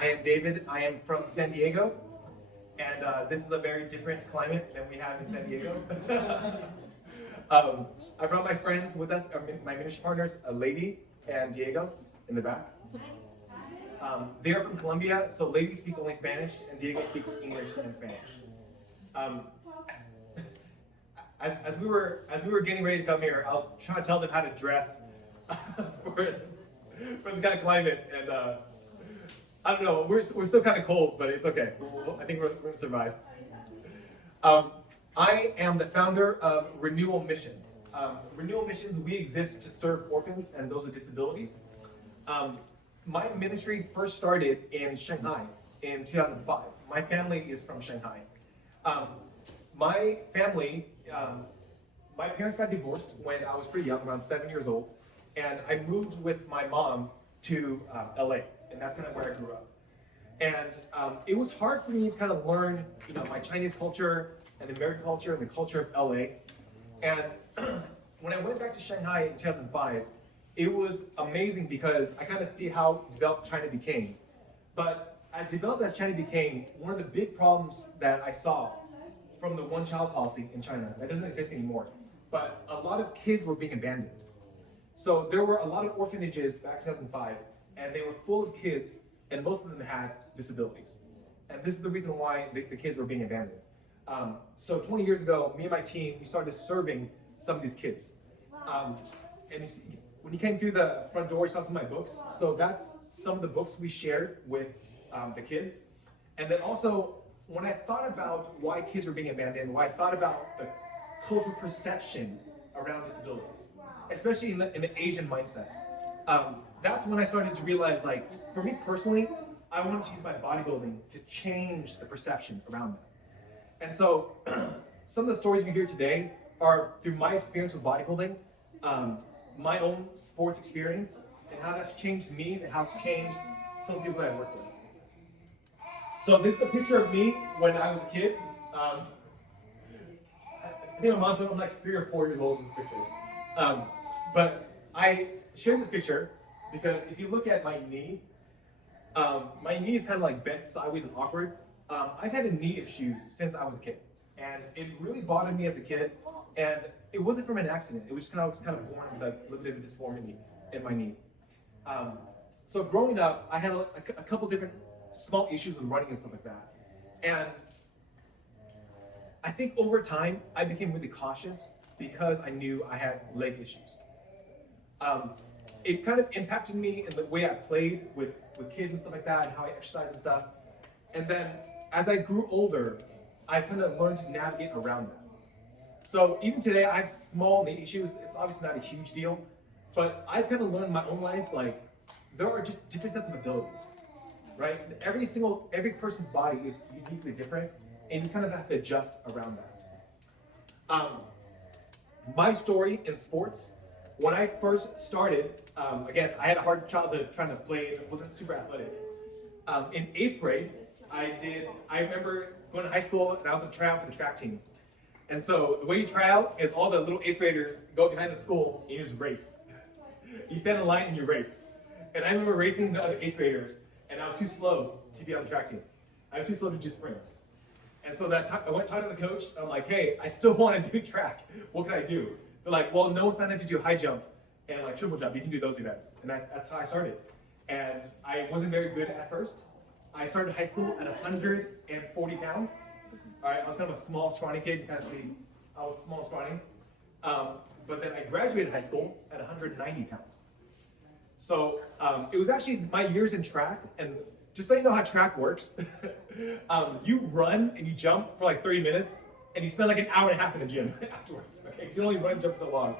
I am David. I am from San Diego, and this is a very different climate than we have in San Diego. I brought my friends with us, my ministry partners, Lady and Diego in the back. They are from Colombia, so Lady speaks only Spanish, and Diego speaks English and Spanish. As we were getting ready to come here, I was trying to tell them how to dress for this kind of climate, and I don't know, we're still kind of cold, but it's okay. I think we're going to survive. I am the founder of Renewal Missions. Renewal Missions, we exist to serve orphans and those with disabilities. My ministry first started in Shanghai in 2005. My family is from Shanghai. My family, my parents got divorced when I was pretty young, around 7 years old, and I moved with my mom to LA, and that's kind of where I grew up. And it was hard for me to kind of learn, my Chinese culture and the American culture and the culture of LA. And when I went back to Shanghai in 2005, it was amazing because I kind of see how developed China became. But as developed as China became, one of the big problems that I saw from the one-child policy in China, that doesn't exist anymore, but a lot of kids were being abandoned. So there were a lot of orphanages back in 2005, and they were full of kids, and most of them had disabilities. And this is the reason why the kids were being abandoned. So 20 years ago, me and my team, we started serving some of these kids. And when you came through the front door, you saw some of my books. So that's some of the books we shared with the kids. And then also, when I thought about why kids were being abandoned, why I thought about the cultural perception around disabilities, especially in the Asian mindset, that's when I started to realize, for me personally, I wanted to use my bodybuilding to change the perception around that. And so, some of the stories you hear today are through my experience with bodybuilding, my own sports experience, and how that's changed me and how it's changed some of the people that I work with. So this is a picture of me when I was a kid. I think I'm like 3 or 4 years old in this picture. But I shared this picture because if you look at my knee is kind of like bent sideways and awkward. I've had a knee issue since I was a kid, and it really bothered me as a kid. And it wasn't from an accident. It was just kind of born with a little bit of deformity in my knee. So growing up, I had a couple different small issues with running and stuff like that. And I think over time, I became really cautious because I knew I had leg issues. It kind of impacted me in the way I played with kids and stuff like that, and how I exercised and stuff. And then as I grew older, I kind of learned to navigate around that. So even today, I have small knee issues. It's obviously not a huge deal, but I've kind of learned in my own life, there are just different sets of abilities, right? Every person's body is uniquely different, and you just kind of have to adjust around that. My story in sports, when I first started, again, I had a hard childhood trying to play, and wasn't super athletic. In 8th grade, I remember going to high school, and I was in tryout for the track team. And so the way you try out is all the little 8th graders go behind the school and you just race. You stand in line and you race. And I remember racing the other 8th graders, and I was too slow to be on the track team. I was too slow to do sprints. And so I went to talk to the coach, and I'm like, hey, I still want to do track. What can I do? They're like, well, no sign up to do high jump and triple jump. You can do those events. And that's how I started. And I wasn't very good at first. I started high school at 140 pounds. All right, I was kind of a small, scrawny kid. You kind of see, I was small and scrawny. But then I graduated high school at 190 pounds. So it was actually my years in track, and just so you know how track works, you run and you jump for 30 minutes, and you spend an hour and a half in the gym afterwards, okay? Because you only run and jump so long.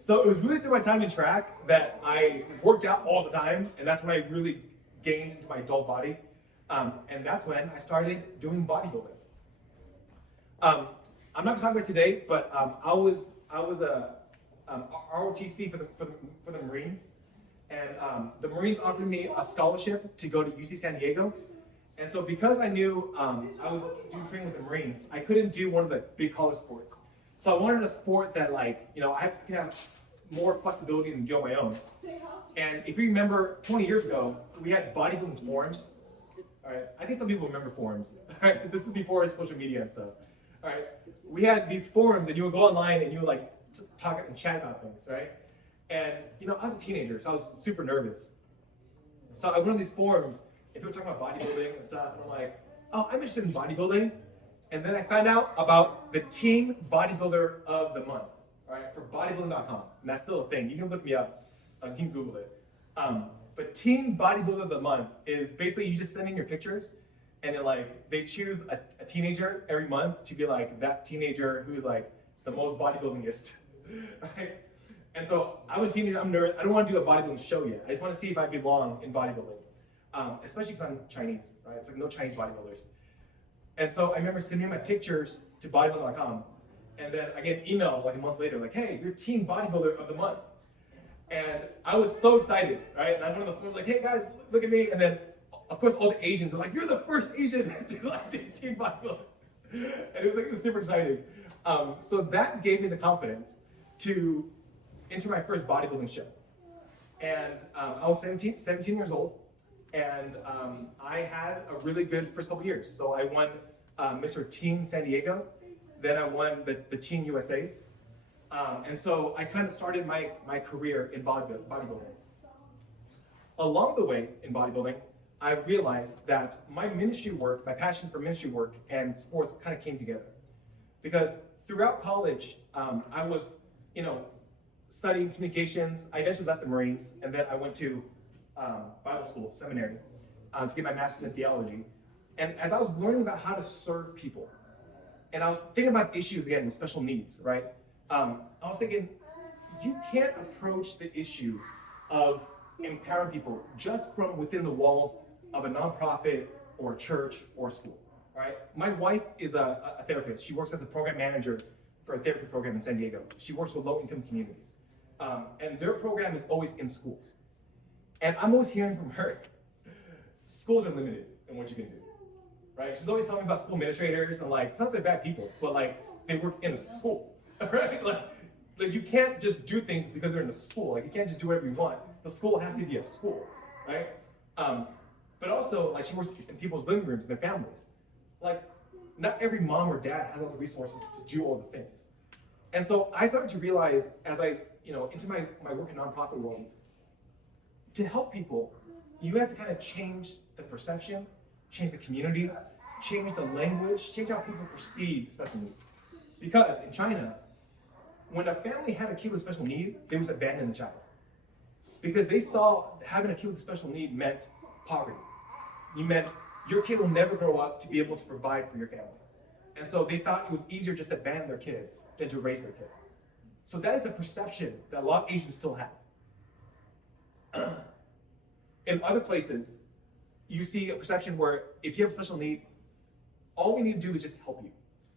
So it was really through my time in track that I worked out all the time, and that's when I really gained into my adult body. And that's when I started doing bodybuilding. I'm not going to talk about it today, but I was a ROTC for the Marines, and the Marines offered me a scholarship to go to UC San Diego. And so because I knew I was doing training with the Marines, I couldn't do one of the big college sports. So I wanted a sport that I could have more flexibility than do on my own. And if you remember, 20 years ago, we had bodybuilding forums All right, I think some people remember forums. All right, this is before social media and stuff. All right, we had these forums, and you would go online and you would like talk and chat about things, right? And I was a teenager, so I was super nervous. So I went on these forums, and people were talking about bodybuilding and stuff, and I'm like, oh, I'm interested in bodybuilding. And then I found out about the Teen Bodybuilder of the Month, all right, for bodybuilding.com. And that's still a thing. You can look me up. You can Google it. But Teen Bodybuilder of the Month is basically you just send in your pictures, and they choose a teenager every month to be like that teenager who's like the most bodybuildingist, right? And so I'm a teenager, I'm nerd. I don't want to do a bodybuilding show yet. I just want to see if I belong in bodybuilding, especially because I'm Chinese, right? It's like no Chinese bodybuilders. And so I remember sending my pictures to bodybuilding.com, and then I get an email like a month later, like, hey, you're Teen Bodybuilder of the Month. And I was so excited, right? And I'm one of the forums like, hey guys, look at me. And then, of course, all the Asians are like, you're the first Asian to like do Teen Bodybuilder. And it was super exciting. So that gave me the confidence to enter my first bodybuilding show. And I was 17 years old. And I had a really good first couple years. So I won Mr. Teen San Diego. Then I won the Teen USAs. And so I kind of started my career in bodybuilding. Along the way in bodybuilding, I realized that my ministry work, my passion for ministry work and sports kind of came together. Because throughout college, I was, studying communications. I eventually left the Marines, and then I went to Bible school, seminary, to get my master's in theology. And as I was learning about how to serve people, and I was thinking about issues again with special needs, right? I was thinking, you can't approach the issue of empowering people just from within the walls of a nonprofit or a church or a school, right? My wife is a therapist. She works as a program manager for a therapy program in San Diego. She works with low-income communities. And their program is always in schools. And I'm always hearing from her, schools are limited in what you can do, right? She's always telling me about school administrators, and it's not that they're bad people, but they work in a school. Right? Like you can't just do things because they're in a school. You can't just do whatever you want. The school has to be a school, right? But also, she works in people's living rooms and their families. Not every mom or dad has all the resources to do all the things. And so I started to realize as I, into my work in nonprofit world, to help people, you have to kind of change the perception, change the community, change the language, change how people perceive special needs. Because in China, when a family had a kid with special need, they would abandon the child. Because they saw having a kid with a special need meant poverty. It meant your kid will never grow up to be able to provide for your family. And so they thought it was easier just to abandon their kid than to raise their kid. So that is a perception that a lot of Asians still have. In other places, you see a perception where if you have a special need, all we need to do is just help you,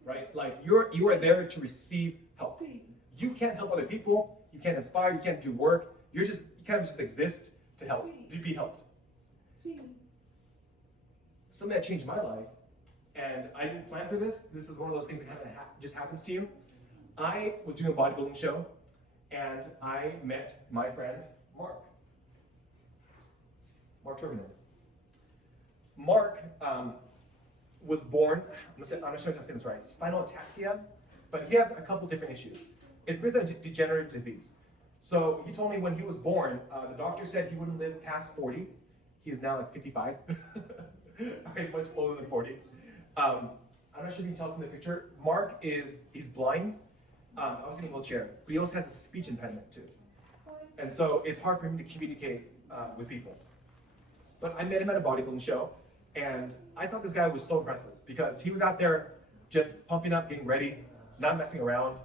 right? You are there to receive help. You can't help other people. You can't inspire. You can't do work. You kind of just exist to help, to be helped. Something that changed my life, and I didn't plan for this. This is one of those things that just happens to you. I was doing a bodybuilding show, and I met my friend, Mark Turbinen. Mark was born, I'm not sure if I'm saying this right, spinal ataxia, but he has a couple different issues. It's basically a degenerative disease. So he told me when he was born, the doctor said he wouldn't live past 40. He's now 55. He's much older than 40. I'm not sure if you can tell from the picture. Mark he's blind, obviously in a wheelchair, but he also has a speech impediment too. And so it's hard for him to communicate with people. But I met him at a bodybuilding show, and I thought this guy was so impressive because he was out there just pumping up, getting ready, not messing around.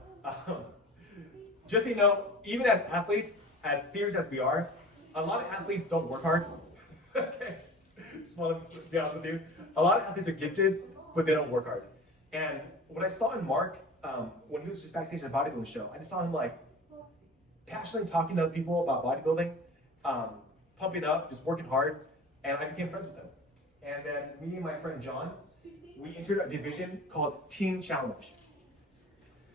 Just so you know, even as athletes, as serious as we are, a lot of athletes don't work hard. Okay, just want to be honest with you. A lot of athletes are gifted, but they don't work hard. And what I saw in Mark, when he was just backstage at a bodybuilding show, I just saw him passionately talking to other people about bodybuilding, pumping up, just working hard, and I became friends with him. And then me and my friend John, we entered a division called Team Challenge.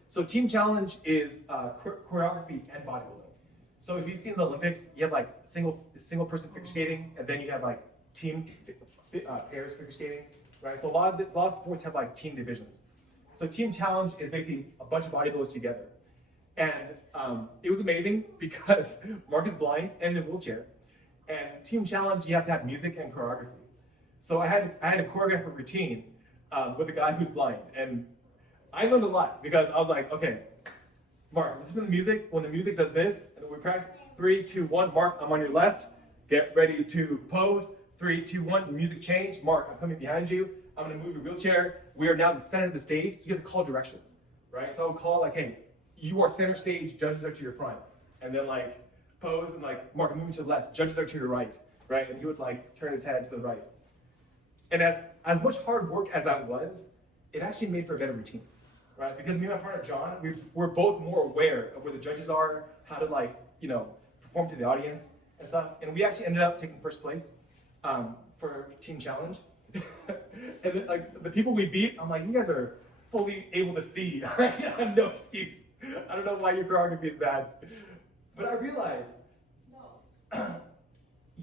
So Team Challenge is choreography and bodybuilding. So if you've seen the Olympics, you have single person figure skating, and then you have team pairs figure skating, right? So a lot of sports have like team divisions. So team challenge is basically a bunch of bodybuilders together. And it was amazing because Mark is blind and in a wheelchair. And team challenge, you have to have music and choreography. So I had to choreograph a routine with a guy who's blind. And I learned a lot because I was like, okay, Mark, listen to the music. When the music does this, and we practice 3, 2, 1. Mark, I'm on your left. Get ready to pose. 3, 2, 1. Music change. Mark, I'm coming behind you. I'm gonna move your wheelchair. We are now in the center of the stage. So you have to call directions, right? So I would call like, hey, you are center stage. Judges are to your front, and then like pose and like, Mark, I'm moving to the left. Judges are to your right, right? And he would like turn his head to the right. And as much hard work as that was, it actually made for a better routine, right? Because me and my partner John, we're both more aware of where the judges are, how to like, perform to the audience and stuff. And we actually ended up taking first place for team challenge. And then, like the people we beat, I'm like, you guys are fully able to see. I have no excuse. I don't know why your choreography is bad. But I realized,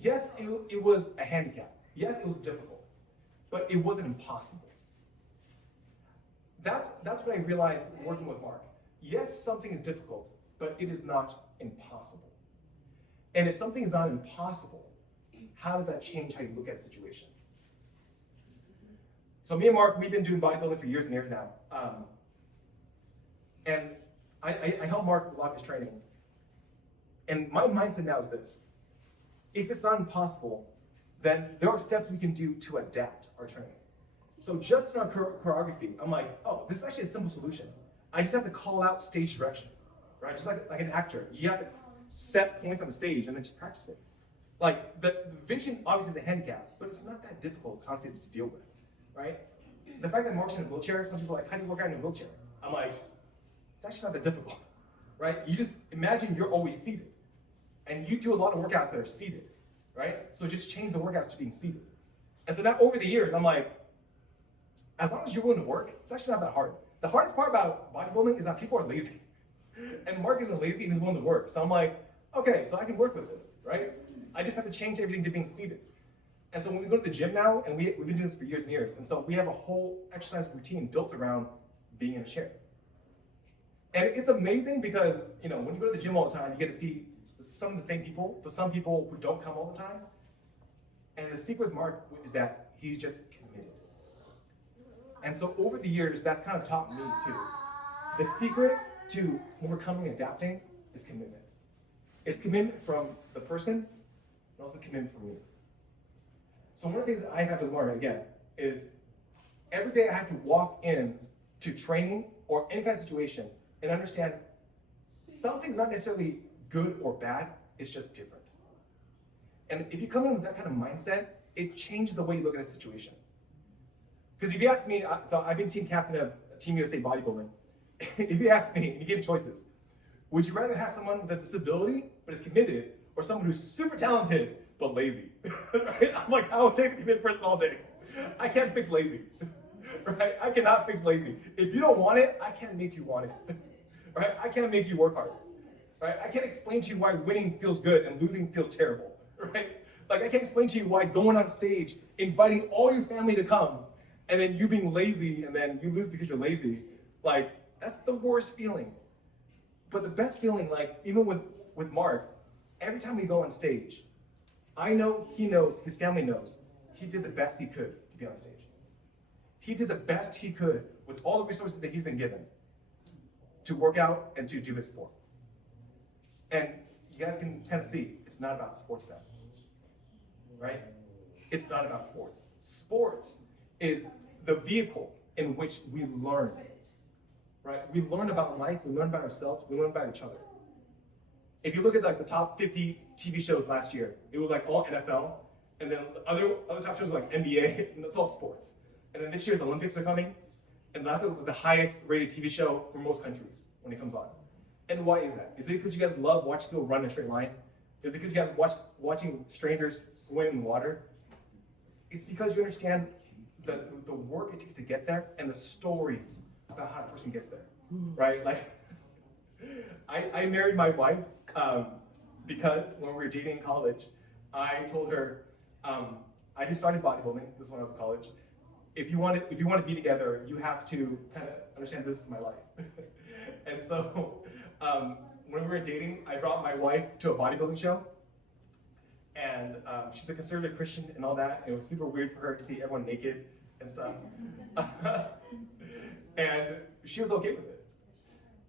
yes, it was a handicap. Yes, it was difficult, but it wasn't impossible. That's what I realized working with Mark. Yes, something is difficult, but it is not impossible. And if something is not impossible, how does that change how you look at a situation? So me and Mark, we've been doing bodybuilding for years and years now. And I help Mark with a lot of his training. And my mindset now is this: if it's not impossible, then there are steps we can do to adapt our training. So just in our choreography, I'm like, oh, this is actually a simple solution. I just have to call out stage directions, right? Just like an actor, you have to set points on the stage and then just practice it. Like the vision obviously is a handicap, but it's not that difficult concept to deal with, right? The fact that Mark's in a wheelchair, some people are like, how do you work out in a wheelchair? I'm like, it's actually not that difficult, right? You just imagine you're always seated, and you do a lot of workouts that are seated, right? So just change the workouts to being seated. And so now over the years, I'm like, as long as you're willing to work, it's actually not that hard. The hardest part about bodybuilding is that people are lazy. And Mark isn't lazy and he's willing to work. So I'm like, okay, so I can work with this, right? I just have to change everything to being seated. And so when we go to the gym now, and we've been doing this for years and years, and so we have a whole exercise routine built around being in a chair. And it's amazing because, when you go to the gym all the time, you get to see some of the same people, but some people who don't come all the time. And the secret with Mark is that he's just committed. And so over the years, that's kind of taught me too. The secret to overcoming and adapting is commitment. It's commitment from the person, and also commitment from me. So one of the things that I have to learn, again, is every day I have to walk in to training or any kind of situation and understand something's not necessarily good or bad, it's just different. And if you come in with that kind of mindset, it changes the way you look at a situation. Because if you ask me, so I've been team captain of Team USA Bodybuilding. If you ask me, and you give choices, would you rather have someone with a disability but is committed, or someone who's super talented but lazy? Right? I'm like, I will take a committed person all day. I can't fix lazy. Right? I cannot fix lazy. If you don't want it, I can't make you want it. Right? I can't make you work hard. Right? I can't explain to you why winning feels good and losing feels terrible. Right? Like I can't explain to you why going on stage, inviting all your family to come, and then you being lazy and then you lose because you're lazy, like that's the worst feeling. But the best feeling, like even with Mark, every time we go on stage, I know, he knows, his family knows, he did the best he could to be on stage. He did the best he could with all the resources that he's been given to work out and to do his sport. And you guys can kind of see, it's not about sports then, right? It's not about sports. Sports is the vehicle in which we learn, right? We learn about life, we learn about ourselves, we learn about each other. If you look at like the top 50 TV shows last year, it was like all NFL, and then other top shows like NBA, and it's all sports. And then this year the Olympics are coming, and that's the highest rated TV show for most countries when it comes on. And why is that? Is it because you guys love watching people run in a straight line? Is it because you guys watching strangers swim in water? It's because you understand the work it takes to get there and the stories about how a person gets there, right? Like, I married my wife because when we were dating in college, I told her, I I just started bodybuilding. This is when I was in college. If you want to be together, you have to kind of understand this is my life. And so when we were dating, I brought my wife to a bodybuilding show. And she's a conservative Christian and all that. And it was super weird for her to see everyone naked and stuff. And she was okay with it.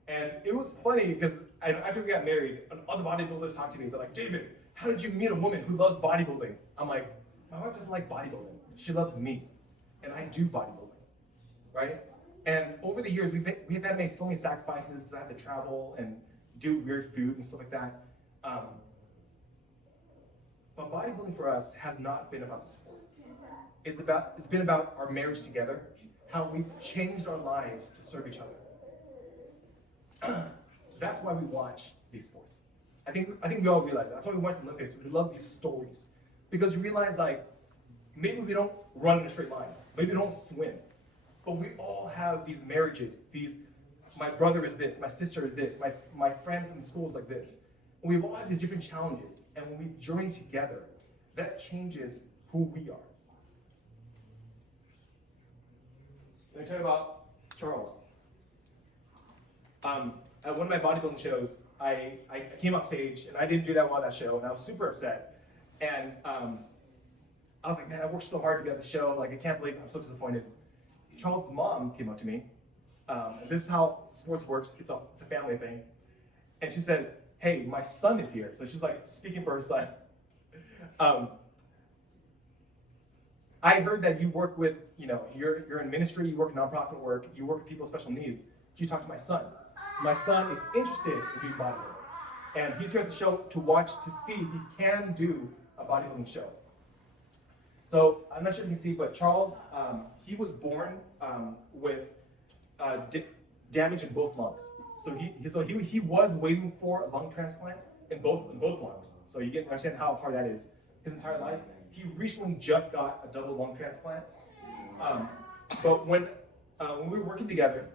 And it was funny because after we got married, other bodybuilders talked to me. They're like, David, how did you meet a woman who loves bodybuilding? I'm like, my wife doesn't like bodybuilding. She loves me. And I do bodybuilding, right? And over the years, we've had to make so many sacrifices because I have to travel and do weird food and stuff like that. But bodybuilding for us has not been about the sport. It's been about our marriage together, how we've changed our lives to serve each other. That's why we watch these sports. I think we all realize that. That's why we watch the Olympics. We love these stories. Because you realize, like, maybe we don't run in a straight line. Maybe we don't swim. But we all have these marriages, my brother is this, my sister is this, my friend from the school is like this. And we all have these different challenges. And when we journey together, that changes who we are. Let me tell you about Charles. At one of my bodybuilding shows, I came off stage and I didn't do that well at that show, and I was super upset. And I was like, man, I worked so hard to get the show. Like, I can't believe I'm so disappointed. Charles' mom came up to me. This is how sports works. It's a family thing. And she says, hey, my son is here. So she's like speaking for her son. I heard that you work with, you're in ministry, you work in nonprofit work, you work with people with special needs. Can you talk to my son? My son is interested in doing bodybuilding. And he's here at the show to watch, to see if he can do a bodybuilding show. So I'm not sure if you can see, but Charles, he was born with damage in both lungs. So he was waiting for a lung transplant in both lungs. So you get to understand how hard that is. His entire life. He recently just got a double lung transplant. But when we were working together,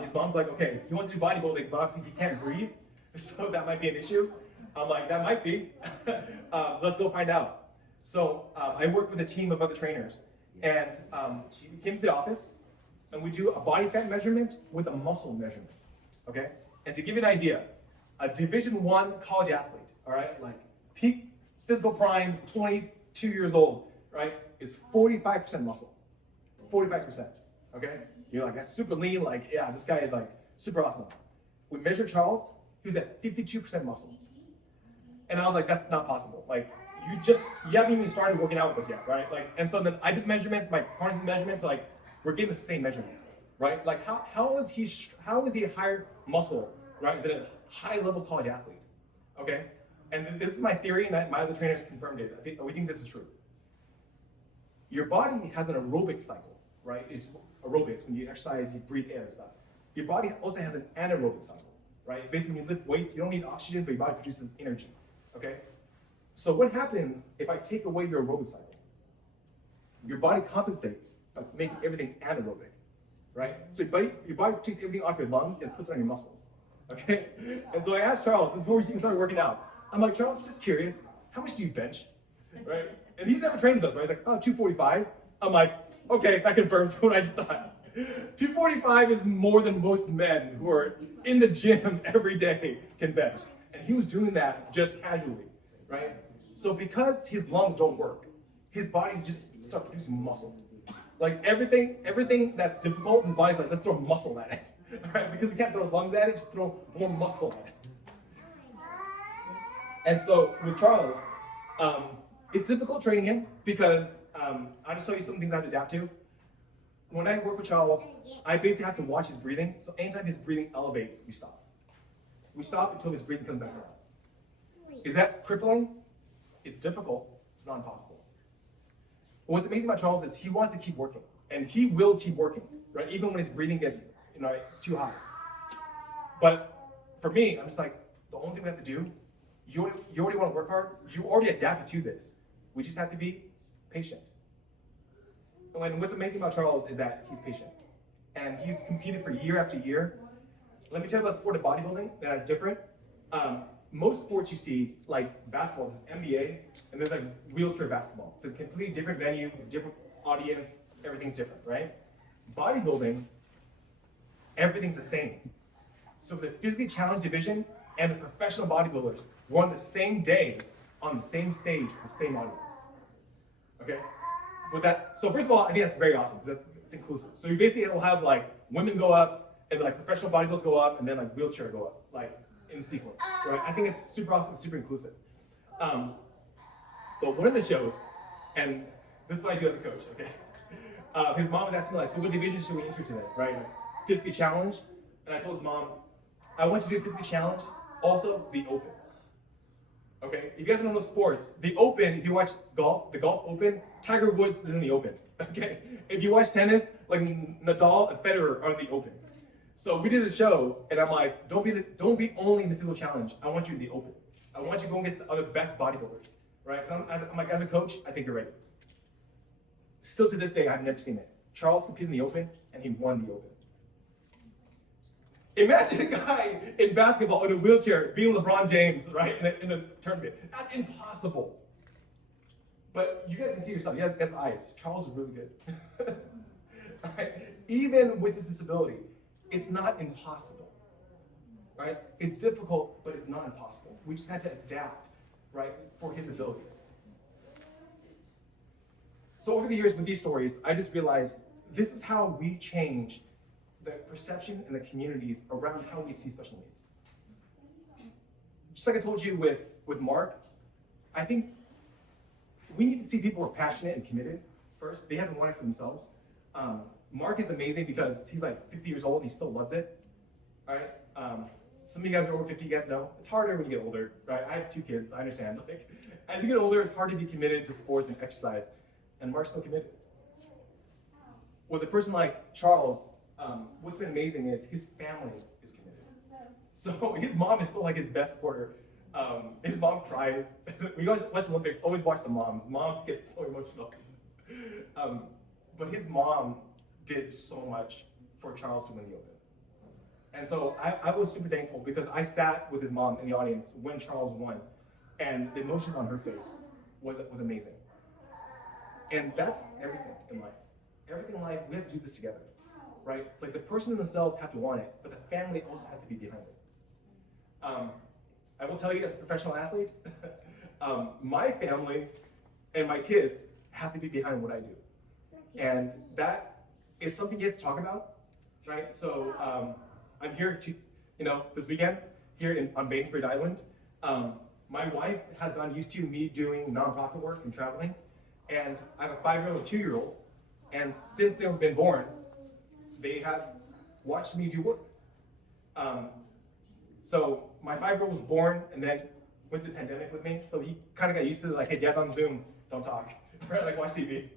his mom's like, okay, he wants to do bodybuilding, but obviously he can't breathe, so that might be an issue. I'm like, that might be. Let's go find out. So I work with a team of other trainers, and we came to the office, and we do a body fat measurement with a muscle measurement, okay? And to give you an idea, a Division I college athlete, all right, like peak physical prime, 22 years old, right, is 45% muscle, 45%, okay? You're like, that's super lean, like, yeah, this guy is like super awesome. We measured Charles, he was at 52% muscle. And I was like, that's not possible. Like, you haven't even started working out with us yet, right? Like, and so then I did the measurements, my partner's did the measurement, like, we're getting the same measurement, right? Like, how is he higher muscle, right, than a high-level college athlete, okay? And this is my theory, and my other trainers confirmed it. We think this is true. Your body has an aerobic cycle, right? It's aerobics, when you exercise, you breathe air and stuff. Your body also has an anaerobic cycle, right? Basically, when you lift weights, you don't need oxygen, but your body produces energy, okay? So what happens if I take away your aerobic cycle? Your body compensates by making everything anaerobic, right? So your body takes everything off your lungs and puts it on your muscles, okay? And so I asked Charles, this is before we even started working out, I'm like, Charles, just curious, how much do you bench, right? And he's never trained with us, right? He's like, oh, 245. I'm like, okay, that confirms what I just thought. 245 is more than most men who are in the gym every day can bench. And he was doing that just casually, right? So because his lungs don't work, his body just starts producing muscle. Like everything that's difficult, his body's like, let's throw muscle at it, right? Because we can't throw lungs at it, just throw more muscle at it. And so with Charles, it's difficult training him because I'll just tell you some things I have to adapt to. When I work with Charles, I basically have to watch his breathing. So anytime his breathing elevates, we stop. We stop until his breathing comes back down. Is that crippling? It's difficult. It's not impossible. What's amazing about Charles is he wants to keep working, and he will keep working, right? Even when his breathing gets, too high. But for me, I'm just like, the only thing we have to do, you already want to work hard. You already adapted to this. We just have to be patient. And what's amazing about Charles is that he's patient, and he's competed for year after year. Let me tell you about the sport of bodybuilding that is different. most sports you see, like basketball, NBA, and there's like wheelchair basketball. It's a completely different venue, different audience, everything's different, right? Bodybuilding, everything's the same. So the physically challenged division and the professional bodybuilders were on the same day, on the same stage, the same audience. Okay? With that, so first of all, I think that's very awesome because it's inclusive. So you basically will have like women go up, and then like professional bodybuilders go up, and then like wheelchair go up, like in sequence, right? I think it's super awesome, super inclusive. But one of the shows, and this is what I do as a coach, okay? His mom was asking me like, so what division should we enter today, right? Like, physically challenged, and I told his mom, I want you to do physically challenged, also the open. Okay, if you guys don't know sports, the open, if you watch golf, the golf open, Tiger Woods is in the open, okay? If you watch tennis, like Nadal and Federer are in the open. So we did a show, and I'm like, don't be only in the physical challenge, I want you in the open. I want you to go against the other best bodybuilders, right? Because I'm like, as a coach, I think you're ready. Still to this day, I've never seen it. Charles competed in the open, and he won the open. Imagine a guy in basketball in a wheelchair being LeBron James, right, in a tournament. That's impossible. But you guys can see yourself. You guys have eyes. Charles is really good. Right? Even with his disability, it's not impossible. Right? It's difficult, but it's not impossible. We just had to adapt, right, for his abilities. So over the years with these stories, I just realized this is how we change the perception in the communities around how we see special needs. Just like I told you with Mark, I think we need to see people who are passionate and committed first. They haven't won it for themselves. Mark is amazing because he's like 50 years old and he still loves it. All right? Some of you guys are over 50, you guys know. It's harder when you get older, right? I have 2 kids, I understand. Like, as you get older, it's hard to be committed to sports and exercise, and Mark's still committed. With a person like Charles, what's been amazing is his family is committed. So his mom is still like his best supporter. His mom cries. We watch the Olympics, always watch the moms. Moms get so emotional. But his mom did so much for Charles to win the Open. And so I was super thankful because I sat with his mom in the audience when Charles won, and the emotion on her face was amazing. And that's everything in life. Everything in life, we have to do this together, right? Like the person themselves have to want it, but the family also has to be behind it. I will tell you as a professional athlete, my family and my kids have to be behind what I do. And that is something you have to talk about, right? So I'm here to, this weekend here on Bainbridge Island. My wife has gotten used to me doing nonprofit work and traveling. And I have a 5-year-old and a 2-year-old. And since they've been born, they have watched me do work. So my 5-year-old was born and then went through the pandemic with me. So he kind of got used to it, like, hey, dad's on Zoom, don't talk, right? Like watch TV,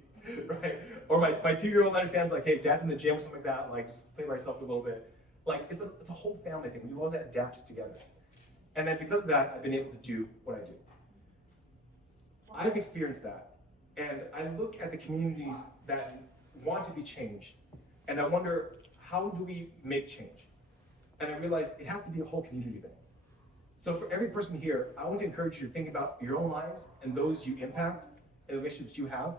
right? Or my 2-year-old understands, like, hey, dad's in the gym or something like that, like just play by yourself a little bit. Like it's a whole family thing. We all have to adapt it together. And then because of that, I've been able to do what I do. I've experienced that. And I look at the communities that want to be changed, and I wonder, how do we make change? And I realize it has to be a whole community thing. So for every person here, I want to encourage you to think about your own lives and those you impact and the relationships you have.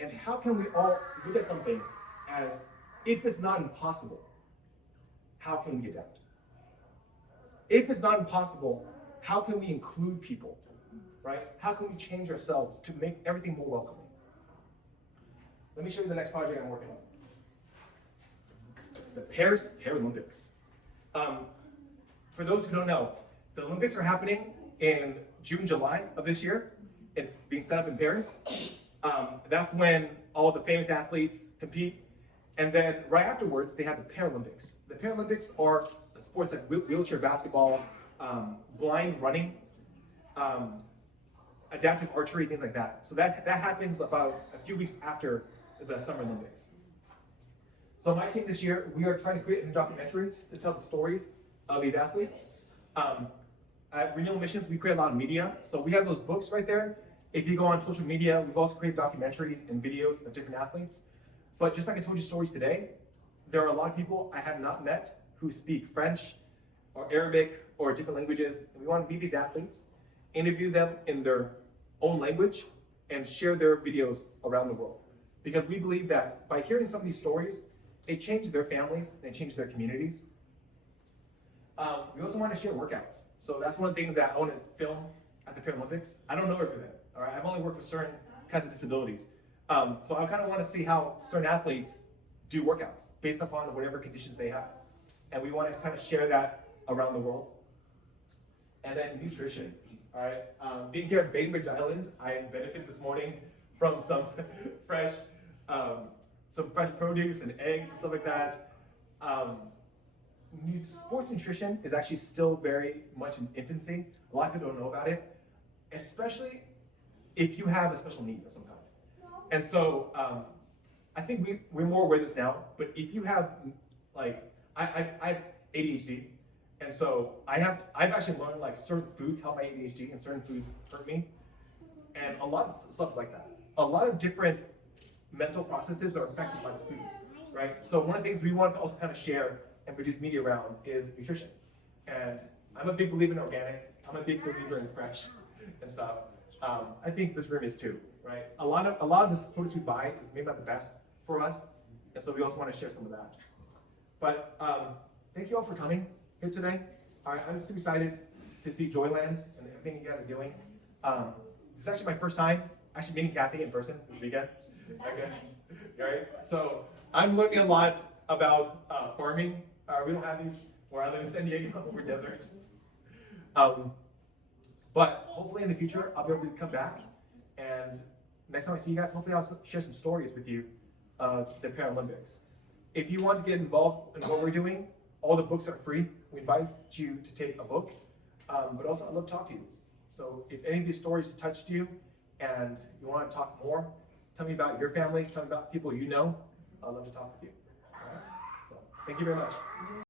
And how can we all look at something as, if it's not impossible, how can we adapt? If it's not impossible, how can we include people, right? How can we change ourselves to make everything more welcoming? Let me show you the next project I'm working on. The Paris Paralympics. For those who don't know, the Olympics are happening in June, July of this year. It's being set up in Paris. That's when all the famous athletes compete. And then right afterwards, they have the Paralympics. The Paralympics are sports like wheelchair basketball, blind running, adaptive archery, things like that. So that happens about a few weeks after the Summer Olympics. So my team this year, we are trying to create a documentary to tell the stories of these athletes. At Renewal Missions, we create a lot of media. So we have those books right there. If you go on social media, we've also created documentaries and videos of different athletes. But just like I told you stories today, there are a lot of people I have not met who speak French or Arabic or different languages. And we want to meet these athletes, interview them in their own language, and share their videos around the world. Because we believe that by hearing some of these stories, it changed their families, and it changed their communities. We also want to share workouts. So that's one of the things that I want to film at the Paralympics. I don't know everything, all right? I've only worked with certain kinds of disabilities. So I kind of want to see how certain athletes do workouts based upon whatever conditions they have. And we want to kind of share that around the world. And then nutrition, all right? Being here at Bainbridge Island, I benefited this morning from some fresh produce and eggs and stuff like that. Sports nutrition is actually still very much in infancy. A lot of people don't know about it, especially if you have a special need of some kind. And so I think we're more aware of this now, but if you have, like, I have ADHD, and so I've actually learned like certain foods help my ADHD and certain foods hurt me. And a lot of stuff is like that. A lot of different mental processes are affected by the foods, right? So one of the things we want to also kind of share and produce media around is nutrition. And I'm a big believer in organic. I'm a big believer in fresh and stuff. I think this room is too, right? A lot of this produce we buy is maybe not the best for us, and so we also want to share some of that. But thank you all for coming here today. All right, I'm super excited to see Joyland and everything you guys are doing. This is actually my first time actually meeting Kathy in person this weekend. Okay, all right. So I'm learning a lot about farming. We don't have these where I live in San Diego. We're desert. But hopefully in the future, I'll be able to come back, and next time I see you guys, hopefully I'll share some stories with you of the Paralympics. If you want to get involved in what we're doing, all the books are free. We invite you to take a book, but also I'd love to talk to you. So if any of these stories touched you and you want to talk more, tell me about your family, tell me about people you know. I'd love to talk with you. All right? So thank you very much.